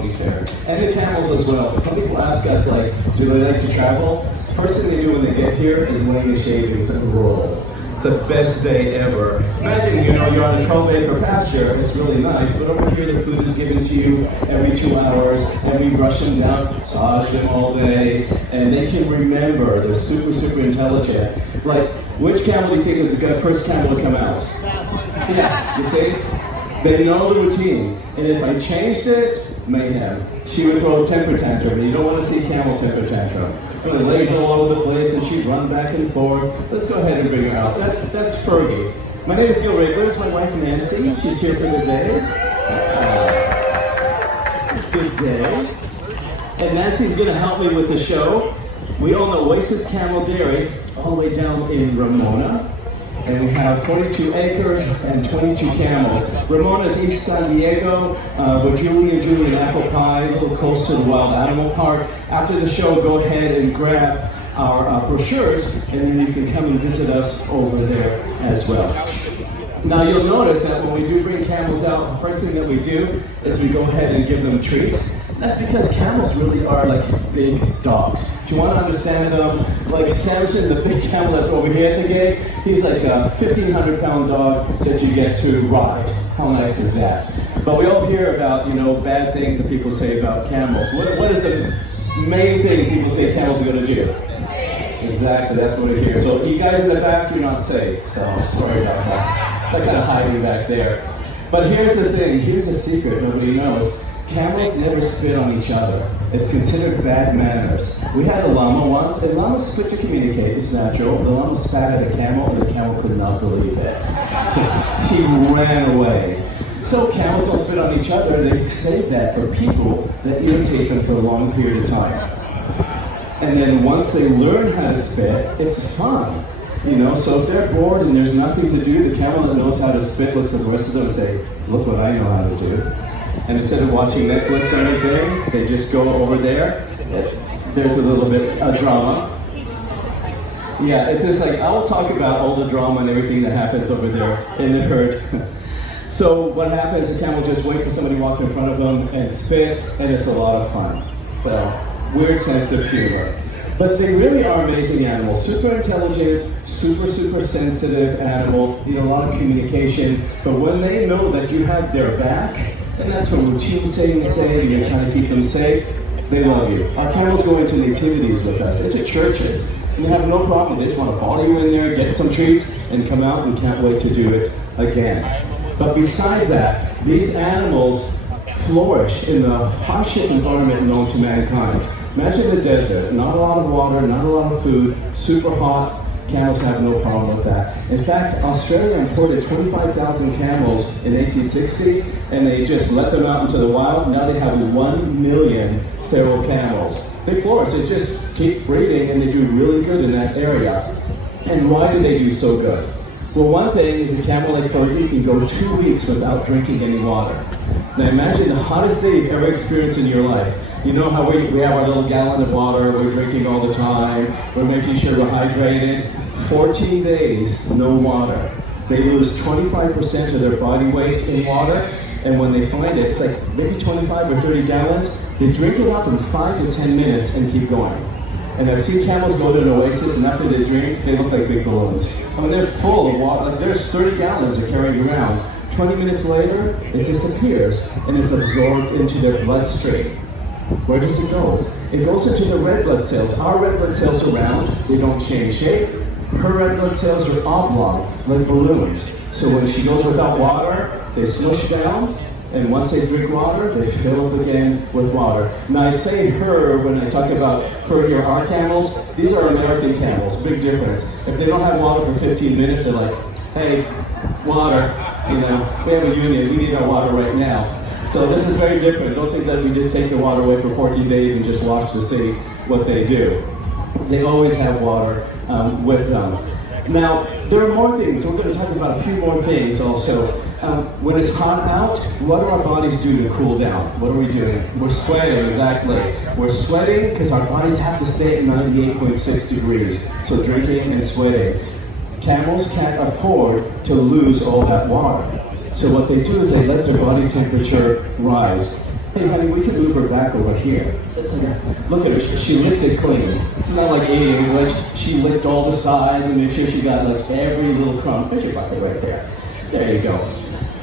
county fair. And the camels as well. Some people ask us, like, do they like to travel? First thing they do when they get here is lay the shavings and roll. It's the best day ever. Imagine, you know, you're on a 12-acre pasture, it's really nice, but over here the food is given to you every 2 hours, and we brush them down, massage them all day, and they can remember. They're super, super intelligent. Like, which camel do you think is the first camel to come out? Yeah, you see? They know the routine, and if I changed it, mayhem. She would throw a temper tantrum, and you don't want to see a camel temper tantrum. Her legs all over the place, and she'd run back and forth. Let's go ahead and bring her out. That's Fergie. My name is Gil Riegler. It's my wife Nancy. She's here for the day. It's a good day. And Nancy's going to help me with the show. We own Oasis Camel Dairy all the way down in Ramona. And we have 42 acres and 22 camels. Ramona's East San Diego, with Julie and Julie and Apple Pie, a little close to the Wild Animal Park. After the show, go ahead and grab our brochures, and then you can come and visit us over there as well. Now you'll notice that when we do bring camels out, the first thing that we do is we go ahead and give them treats. That's because camels really are like big dogs. If you want to understand them, like Samson, the big camel that's over here at the gate, he's like a 1,500-pound dog that you get to ride. How nice is that? But we all hear about, you know, bad things that people say about camels. What is the main thing people say camels are going to do? Exactly, that's what we hear. So you guys in the back, you're not safe. So sorry about that. They're kind of hiding back there. But here's the thing. Here's a secret nobody knows. Camels never spit on each other. It's considered bad manners. We had a llama once, and llamas spit to communicate. It's natural. The llama spat at a camel, and the camel could not believe it. He ran away. So camels don't spit on each other. They save that for people that irritate them for a long period of time. And then once they learn how to spit, it's fun. You know, so if they're bored and there's nothing to do, the camel that knows how to spit looks at the rest of them and say, look what I know how to do. And instead of watching Netflix or anything, they just go over there. There's a little bit of drama. Yeah, it's just like, I will talk about all the drama and everything that happens over there in the herd. So what happens, the camel just waits for somebody to walk in front of them and spits, and it's a lot of fun. So, weird sense of humor. But they really are amazing animals. Super intelligent, super, super sensitive animal, you know, a lot of communication. But when they know that you have their back, and that's from routine saying, and you're trying to keep them safe, they love you. Our camels go into nativities with us, into churches, and they have no problem. They just want to follow you in there, get some treats, and come out and can't wait to do it again. But besides that, these animals flourish in the harshest environment known to mankind. Imagine the desert, not a lot of water, not a lot of food, super hot. Camels have no problem with that. In fact, Australia imported 25,000 camels in 1860, and they just let them out into the wild. Now they have 1 million feral camels. They flourish, they just keep breeding, and they do really good in that area. And why do they do so good? Well, one thing is a camel like Fergie can go 2 weeks without drinking any water. Now imagine the hottest day you've ever experienced in your life. You know how we have our little gallon of water, we're drinking all the time, we're making sure we're hydrated. 14 days, no water. They lose 25% of their body weight in water, and when they find it, it's like maybe 25 or 30 gallons, they drink it up in 5 to 10 minutes and keep going. And I've seen camels go to an oasis, and after they drink, they look like big balloons. I mean, they're full of water, like there's 30 gallons they're carrying around. 20 minutes later, it disappears, and it's absorbed into their bloodstream. Where does it go? It goes into the red blood cells. Our red blood cells are round, they don't change shape. Her red blood cells are oblong, like balloons. So when she goes without water, they smush down, and once they drink water, they fill up again with water. Now I say her when I talk about Fergie or our camels, these are American camels, big difference. If they don't have water for 15 minutes, they're like, hey, water, you know, we have a union, we need our water right now. So this is very different. Don't think that we just take the water away for 14 days and just watch to see what they do. They always have water with them. Now, there are more things. We're going to talk about a few more things also. When it's hot out, what do our bodies do to cool down? What are we doing? We're sweating, exactly. We're sweating because our bodies have to stay at 98.6 degrees. So drinking and sweating. Camels can't afford to lose all that water. So what they do is they let their body temperature rise. hey honey, we can move her back over here. It's like, look at her, she licked it clean. It's not like eating, it's like she licked all the sides and made sure she got like every little crumb. There's your bucket right there. There you go.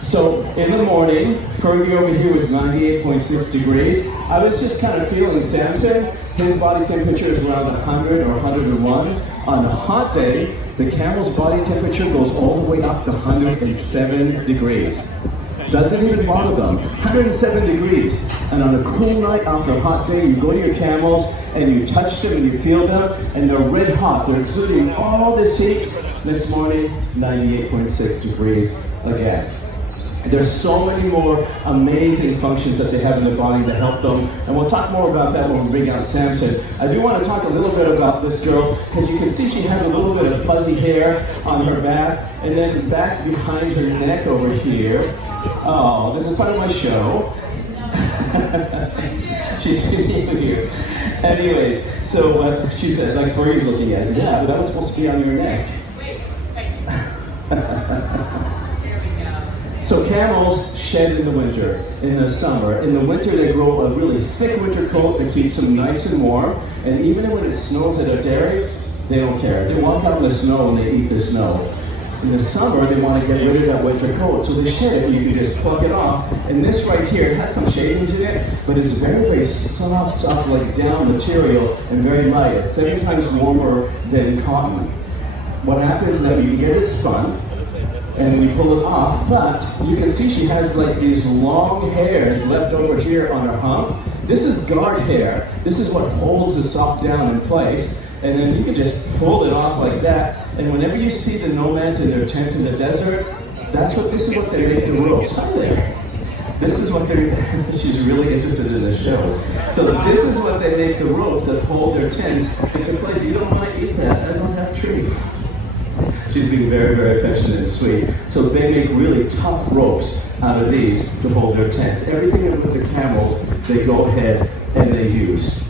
So in the morning, Fergie over here was 98.6 degrees. I was just kind of feeling Samson. His body temperature is around 100 or 101. On a hot day, the camel's body temperature goes all the way up to 107 degrees. Doesn't even bother them. 107 degrees. And on a cool night after a hot day, you go to your camels and you touch them and you feel them and they're red hot. They're exuding all this heat. Next morning, 98.6 degrees again. There's so many more amazing functions that they have in their body that help them, and we'll talk more about that when we bring out Samson. I do want to talk a little bit about this girl, because you can see she has a little bit of fuzzy hair on her back, and then back behind her neck over here. Oh, this is part of my show. She's here. Anyways, so she said, like Fergie's looking at it, yeah, but that was supposed to be on your neck. So camels shed in the winter, in the summer. In the winter, they grow a really thick winter coat that keeps them nice and warm. And even when it snows at a dairy, they don't care. They walk out in the snow and they eat the snow. In the summer, they want to get rid of that winter coat, so they shed it. You can just pluck it off. And this right here, it has some shavings in it, but it's very, very soft, like down material and very light. It's 7 times warmer than cotton. What happens is that you get it spun, and we pull it off, but you can see she has like these long hairs left over here on her hump. This is guard hair. This is what holds the sock down in place, and then you can just pull it off like that. And whenever you see the nomads in their tents in the desert, this is what they make the ropes. Hi there. This is what she's really interested in the show. So this is what they make the ropes that hold their tents into place. You don't want to eat that. I don't have treats. She's being very, very affectionate and sweet. So they make really tough ropes out of these to hold their tents. Everything with the camels, they go ahead and they use.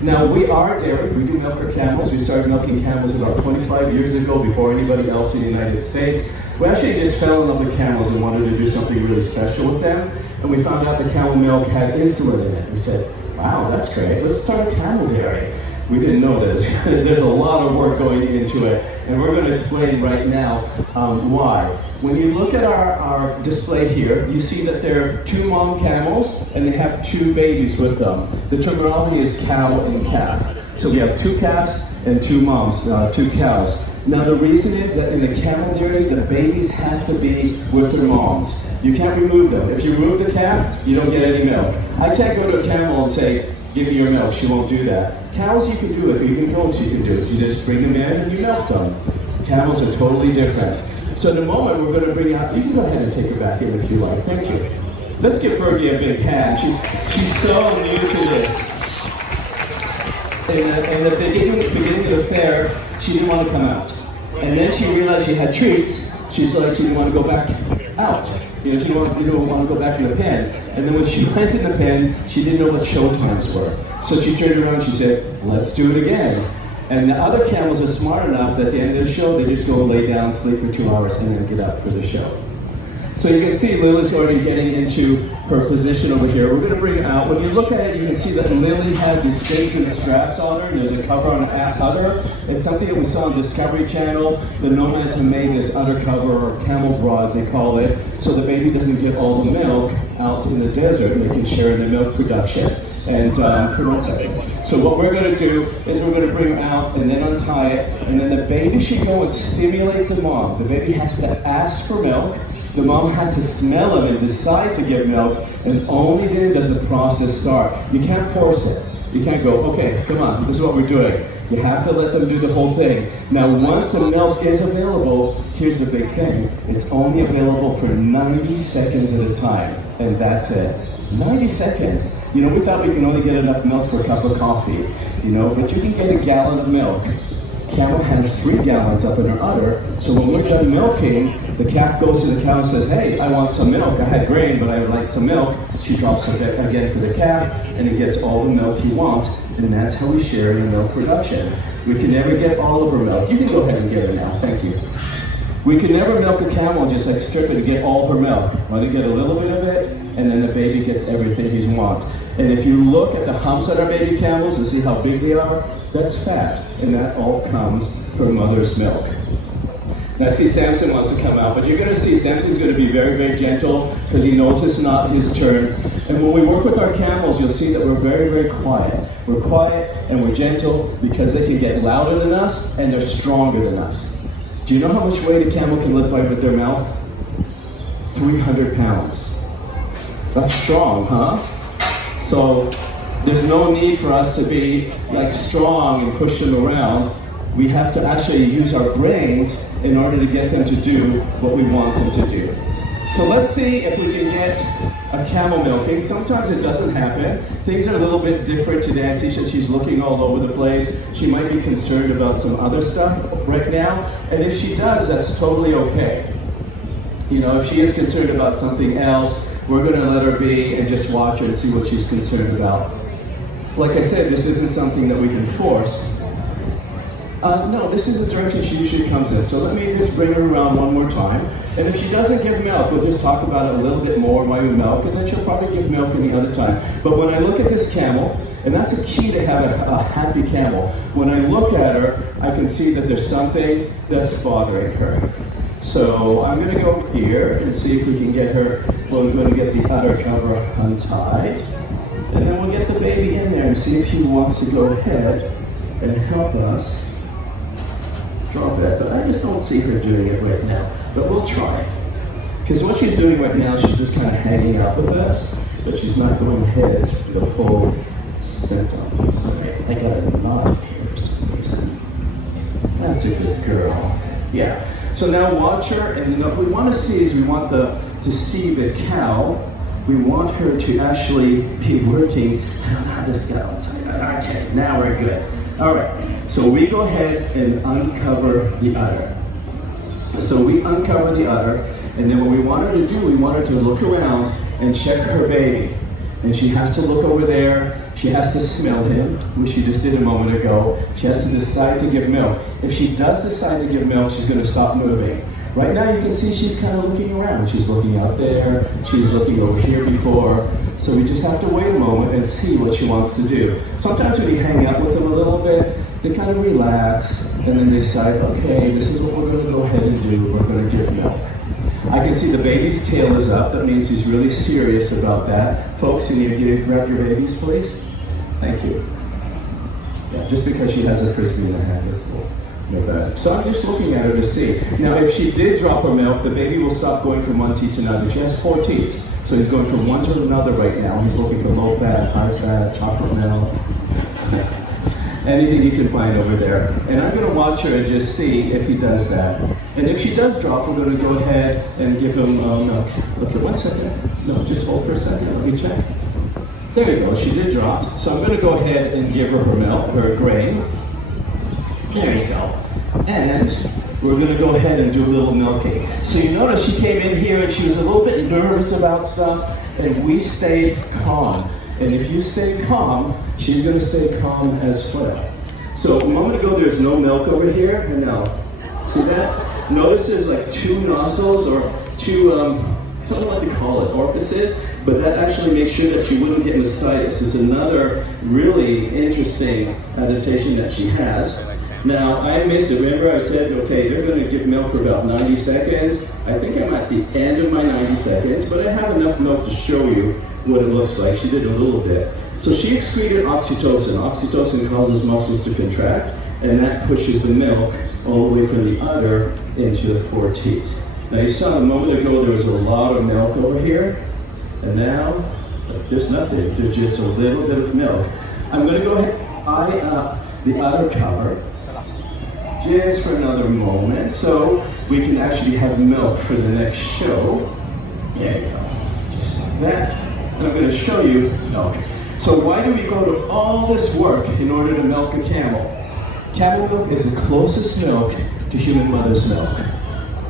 Now we are dairy, we do milk our camels. We started milking camels about 25 years ago before anybody else in the United States. We actually just fell in love with camels and wanted to do something really special with them. And we found out the camel milk had insulin in it. We said, wow, that's great, let's start a camel dairy. We didn't know this. There's a lot of work going into it, and we're going to explain right now why. When you look at our display here, you see that there are 2 mom camels, and they have 2 babies with them. The terminology is cow and calf. So we have 2 calves and 2 moms, 2 cows. Now the reason is that in the camel dairy, the babies have to be with their moms. You can't remove them. If you remove the calf, you don't get any milk. I can't go to a camel and say, give me your milk. She won't do that. Cows, you can do it. Even goats, you can do it. You just bring them in and you milk them. Camels are totally different. So in a moment, we're going to bring out, you can go ahead and take it back in if you like. Thank you. Let's give Fergie a big hand. She's so new to this. In the beginning of the fair, she didn't want to come out. And then she realized she had treats. She's like, she didn't want to go back out. You know, she didn't want to go back to the pen. And then when she went in the pen, she didn't know what show times were. So she turned around and she said, let's do it again. And the other camels are smart enough that at the end of the show, they just go lay down, sleep for 2 hours, and then get up for the show. So you can see Lily's already getting into her position over here. We're going to bring it out. When you look at it, you can see that Lily has these stakes and straps on her. There's a cover on her udder. It's something that we saw on Discovery Channel. The nomads have made this udder cover, or camel bra as they call it, so the baby doesn't get all the milk out in the desert, and they can share in the milk production and promote it. So what we're going to do is we're going to bring her out and then untie it, and then the baby should go and stimulate the mom. The baby has to ask for milk. The mom has to smell it and decide to give milk, and only then does the process start. You can't force it. You can't go, okay, come on, this is what we're doing. You have to let them do the whole thing. Now, once the milk is available, here's the big thing. It's only available for 90 seconds at a time, and that's it. 90 seconds. You know, we thought we can only get enough milk for a cup of coffee, you know, but you can get a gallon of milk. Camel has 3 gallons up in her udder, so when we're done milking, the calf goes to the cow and says, hey, I want some milk. I had grain, but I would like some milk. She drops it again for the calf, and he gets all the milk he wants, and that's how we share in the milk production. We can never get all of her milk. You can go ahead and get it now, thank you. We can never milk a camel and just like strip it and get all her milk. Want to get a little bit of it, and then the baby gets everything he wants. And if you look at the humps on our baby camels and see how big they are, that's fat, and that all comes from mother's milk. Now see, Samson wants to come out, but you're going to see Samson's going to be very, very gentle because he knows it's not his turn. And when we work with our camels, you'll see that we're very, very quiet. We're quiet and we're gentle because they can get louder than us and they're stronger than us. Do you know how much weight a camel can lift right with their mouth? 300 pounds. That's strong, huh? So there's no need for us to be like strong and push them around. We have to actually use our brains in order to get them to do what we want them to do. So let's see if we can get a camel milking. Sometimes it doesn't happen. Things are a little bit different today. I see she's looking all over the place. She might be concerned about some other stuff right now. And if she does, that's totally okay. You know, if she is concerned about something else, we're going to let her be and just watch her and see what she's concerned about. Like I said, this isn't something that we can force. No, this is the direction she usually comes in. So let me just bring her around one more time. And if she doesn't give milk, we'll just talk about it a little bit more, why we milk, and then she'll probably give milk any other time. But when I look at this camel, and that's a key to have a happy camel, when I look at her, I can see that there's something that's bothering her. So I'm going to go here and see if we can get her, well, we're going to get the udder cover untied. And then we'll get the baby in there and see if he wants to go ahead and help us drop it. But I just don't see her doing it right now. But we'll try. Because what she's doing right now, she's just kind of hanging out with us, but she's not going ahead the whole setup. Okay, I got a knot here for some reason. That's a good girl. Yeah. So now watch her, and what we want to see is we want to see the cow. We want her to actually be working. I don't know how this got all tight. Okay, now we're good. All right, so we go ahead and uncover the udder. So we uncover the udder, and then what we want her to do, we want her to look around and check her baby. And she has to look over there. She has to smell him, which she just did a moment ago. She has to decide to give milk. If she does decide to give milk, she's going to stop moving. Right now you can see she's kind of looking around. She's looking out there. She's looking over here before. So we just have to wait a moment and see what she wants to do. Sometimes when you hang out with them a little bit, they kind of relax, and then they decide, okay, this is what we're going to go ahead and do. We're going to give milk. I can see the baby's tail is up. That means he's really serious about that. Folks, you need to grab your babies, please. Thank you. Yeah, just because she has a frisbee in her hand, that's cool. No bad. So I'm just looking at her to see. Now, if she did drop her milk, the baby will stop going from one teat to another. She has 4 teats, so he's going from one to another right now. He's looking for low fat, high fat, chocolate milk, anything you can find over there. And I'm going to watch her and just see if he does that. And if she does drop, we're going to go ahead and give him milk. Okay, 1 second. No, just hold for a second. Let me check. There you go. She did drop. So I'm going to go ahead and give her milk, her grain. There you go. And we're going to go ahead and do a little milking. So you notice she came in here and she was a little bit nervous about stuff, and we stayed calm. And if you stay calm, she's going to stay calm as well. So a moment ago, there's no milk over here, and now, see that? Notice there's like 2 nozzles or 2, I don't know what to call it, orifices, but that actually makes sure that she wouldn't get mastitis. It's another really interesting adaptation that she has. Now, I missed it. Remember I said, okay, they're going to give milk for about 90 seconds. I think I'm at the end of my 90 seconds, but I have enough milk to show you what it looks like. She did a little bit. So she excreted oxytocin. Oxytocin causes muscles to contract, and that pushes the milk all the way from the udder into the 4 teats. Now you saw a moment ago there was a lot of milk over here, and now there's nothing. There's just a little bit of milk. I'm going to go ahead and eye up the udder cover just for another moment, so we can actually have milk for the next show. There you go, just like that. And I'm going to show you milk. So why do we go to all this work in order to milk a camel? Camel milk is the closest milk to human mother's milk.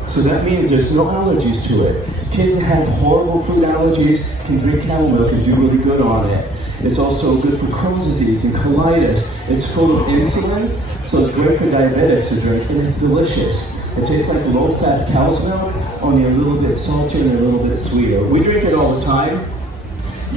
So that means there's no allergies to it. Kids that have horrible food allergies can drink camel milk and do really good on it. It's also good for Crohn's disease and colitis. It's full of insulin, so it's great for diabetics to drink, and it's delicious. It tastes like low-fat cow's milk, only a little bit saltier and a little bit sweeter. We drink it all the time.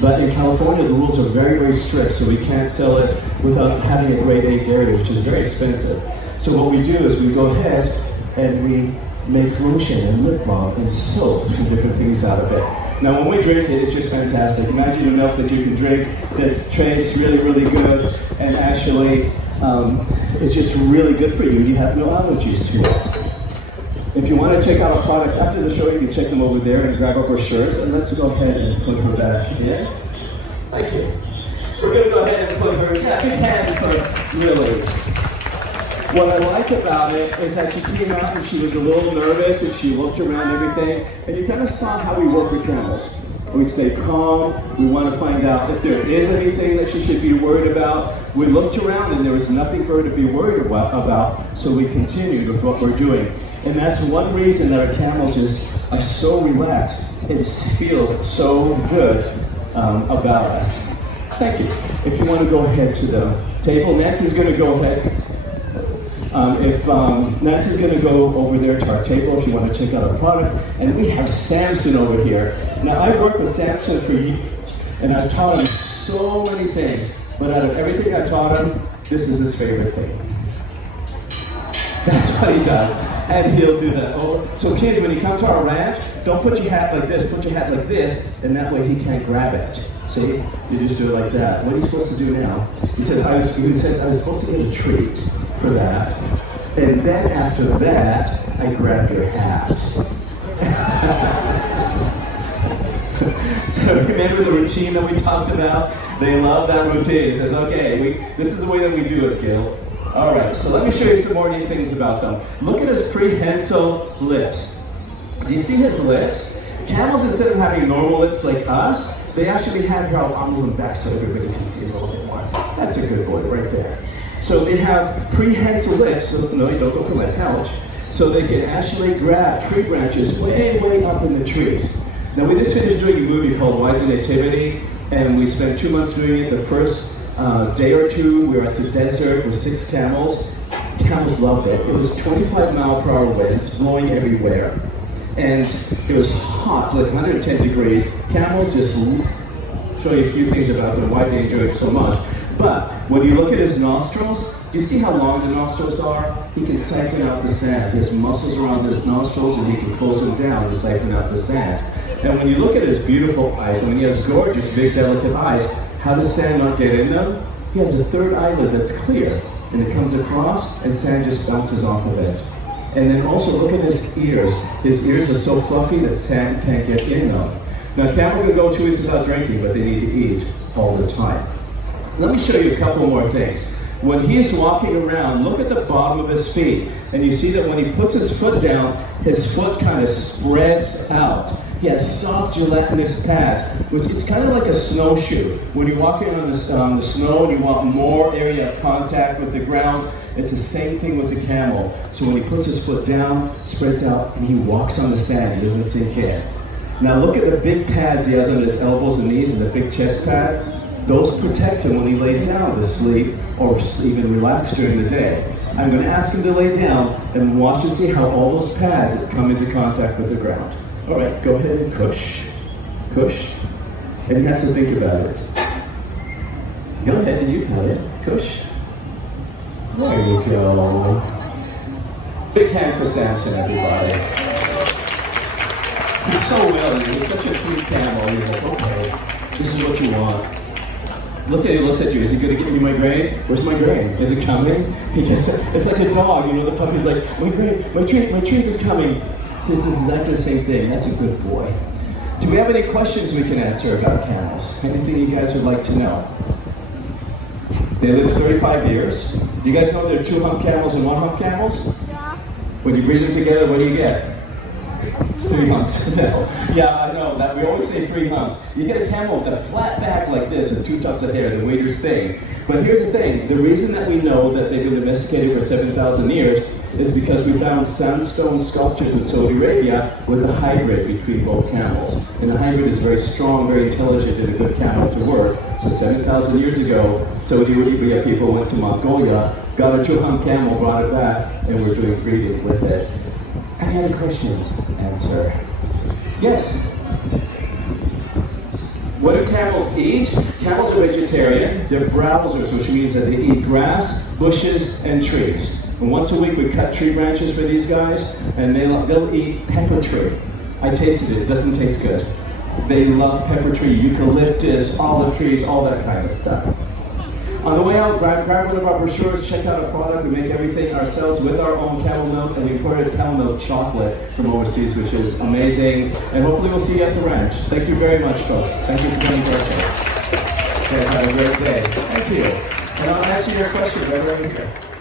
But in California, the rules are very, very strict, so we can't sell it without having a grade A dairy, which is very expensive. So what we do is we go ahead and we make lotion and lip balm and soap and different things out of it. Now when we drink it, it's just fantastic. Imagine a milk that you can drink that tastes really, really good, and actually it's just really good for you. You have no allergies to it. If you want to check out our products after the show, you can check them over there and grab our brochures. And let's go ahead and put her back in. Thank you. We're going to go ahead and put her big hand for Lily. What I like about it is that she came out and she was a little nervous and she looked around everything, and you kind of saw how we work with camels. We stay calm, we want to find out if there is anything that she should be worried about. We looked around and there was nothing for her to be worried about, so we continued with what we're doing. And that's one reason that our camels are so relaxed and feel so good about us. Thank you. If you want to go ahead to the table, Nancy's going to go ahead. Nancy's going to go over there to our table if you want to check out our products. And we have Samson over here. Now, I've worked with Samson for years, and I've taught him so many things. But out of everything I taught him, this is his favorite thing. That's what he does. And he'll do that. So kids, when you come to our ranch, don't put your hat like this. Put your hat like this, and that way he can't grab it. See? You just do it like that. What are you supposed to do now? He says, I was supposed to get a treat for that. And then after that, I grab your hat. So remember the routine that we talked about? They love that routine. It says, okay, this is the way that we do it, Gil. All right, so let me show you some more neat things about them. Look at his prehensile lips. Do you see his lips? Camels, instead of having normal lips like us, they actually have here. I'll move them back so everybody can see a little bit more. That's a good boy right there. So they have prehensile lips. So no, you don't go for that pouch. So they can actually grab tree branches way, way up in the trees. Now we just finished doing a movie called Why the Nativity, and we spent 2 months doing it. The first day or two, we were at the desert with 6 camels. Camels loved it. It was 25-mile-per-hour winds blowing everywhere. And it was hot, like 110 degrees. Camels just show you a few things about them, why they enjoy it so much. But when you look at his nostrils, do you see how long the nostrils are? He can siphon out the sand. He has muscles around his nostrils and he can close them down to siphon out the sand. And when you look at his beautiful eyes, I mean, he has gorgeous, big, delicate eyes. How does sand not get in them? He has a third eyelid that's clear, and it comes across, and sand just bounces off of it. And then also look at his ears. His ears are so fluffy that sand can't get in them. Now, camel can go 2 weeks without drinking, but they need to eat all the time. Let me show you a couple more things. When he's walking around, look at the bottom of his feet. And you see that when he puts his foot down, his foot kind of spreads out. He has soft gelatinous pads, which it's kind of like a snowshoe. When you're walking on the snow and you want more area of contact with the ground, it's the same thing with the camel. So when he puts his foot down, spreads out, and he walks on the sand, he doesn't sink in. Now look at the big pads he has on his elbows and knees and the big chest pad. Those protect him when he lays down to sleep or even relax during the day. I'm going to ask him to lay down and watch and see how all those pads come into contact with the ground. All right, go ahead and cush. Cush. And he has to think about it. Go ahead and you got it. Cush. There you go. Big hand for Samson, everybody. He's so willing. He's such a sweet camel. He's like, okay, this is what you want. Look at it, he looks at you. Is he going to give me my grain? Where's my grain? Is it coming? Because it's like a dog, you know, the puppy's like, my grain, my treat is coming. So it's exactly the same thing. That's a good boy. Do we have any questions we can answer about camels? Anything you guys would like to know? They live 35 years. Do you guys know there are 2 hump camels and 1 hump camels? Yeah. When you breed them together, what do you get? 3 humps. No. Yeah, I know that. We always say 3 humps. You get a camel with a flat back like this with 2 tufts of hair, the way you're saying. But here's the thing. The reason that we know that they've been domesticated for 7,000 years is because we found sandstone sculptures in Saudi Arabia with a hybrid between both camels. And the hybrid is very strong, very intelligent, and a good camel to work. So 7,000 years ago, Saudi Arabia people went to Mongolia, got a 2-hump camel, brought it back, and we're doing breeding with it. Any other questions? Answer. Yes? What do camels eat? Camels are vegetarian. They're browsers, which means that they eat grass, bushes, and trees. And once a week we cut tree branches for these guys, and they'll eat pepper tree. I tasted it, it doesn't taste good. They love pepper tree, eucalyptus, olive trees, all that kind of stuff. On the way out, grab one of our brochures, check out our product. We make everything ourselves with our own camel milk, and we imported camel milk chocolate from overseas, which is amazing. And hopefully we'll see you at the ranch. Thank you very much, folks. Thank you for coming to our show. Okay, have a great day. Thank you. And I'll answer your questions right over here.